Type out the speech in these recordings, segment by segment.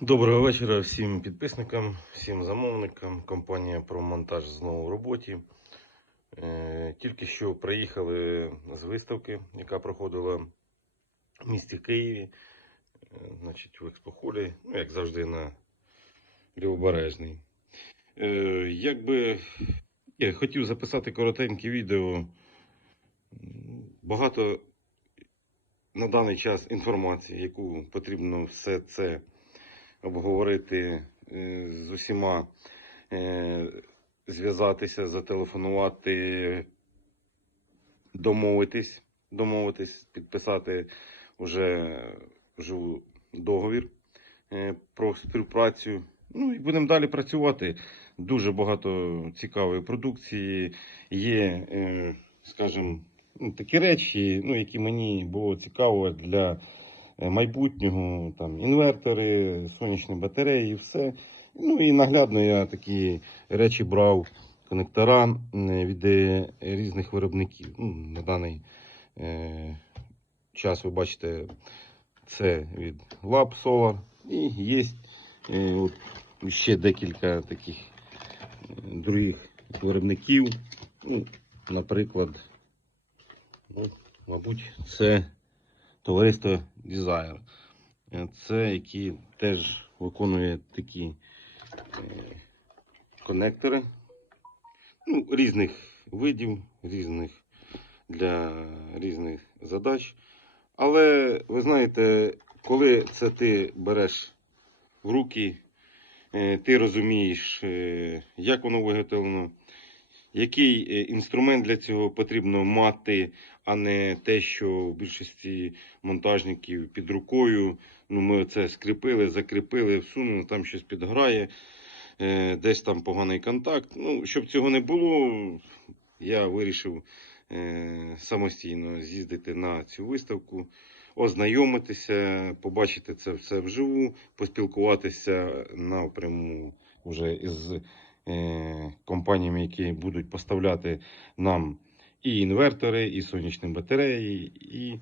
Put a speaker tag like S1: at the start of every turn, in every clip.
S1: Доброго вечора всім підписникам, всім замовникам. Компанія «Промонтаж» знову в роботі. Е, Тільки що приїхали з виставки, яка проходила в місті Києві, е, значить, в експохолі, ну, як завжди, на Лівобережній. Е, Якби я хотів записати коротеньке відео. Багато на даний час інформації, яку потрібно все це обговорити е, з усіма, е, зв'язатися, зателефонувати, домовитись, домовитись, підписати вже живу договір е, про співпрацю. Ну і будемо далі працювати. Дуже багато цікавої продукції. Є, скажімо, такі речі, ну, які мені було цікаво для майбутнього, там інвертори, сонячні батареї, все. Ну і наглядно я такі речі брав, конектора від е, різних виробників. Ну, на даний е, час ви бачите, це від Lab Solar. І є е, от, ще декілька таких е, других виробників. Ну, наприклад, ну, мабуть, це товариство Desire. Е, Це які теж виконує такі е, конектори ну, різних видів, різних для різних задач. Але ви знаєте, коли це ти береш в руки, е, ти розумієш, як воно виготовлено, який е, інструмент для цього потрібно мати, а не те, що в більшості монтажників під рукою. Ну, ми це скріпили, закріпили, всунули, там щось підграє, е, десь там поганий контакт. Ну, щоб цього не було, я вирішив е, самостійно з'їздити на цю виставку, ознайомитися, побачити це все вживу, поспілкуватися напряму вже із компаніями, які будуть поставляти нам і інвертори, і сонячні батареї, і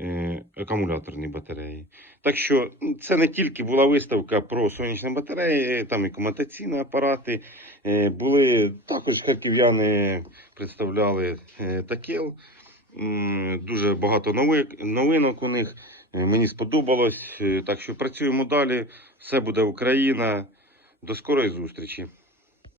S1: е, акумуляторні батареї. Так що це не тільки була виставка про сонячні батареї, там і комутаційні апарати. Е, були також харків'яни представляли е, такел. Дуже багато новинок у них. Е, Мені сподобалось. Е, Так що працюємо далі. Все буде Україна. До скорої зустрічі.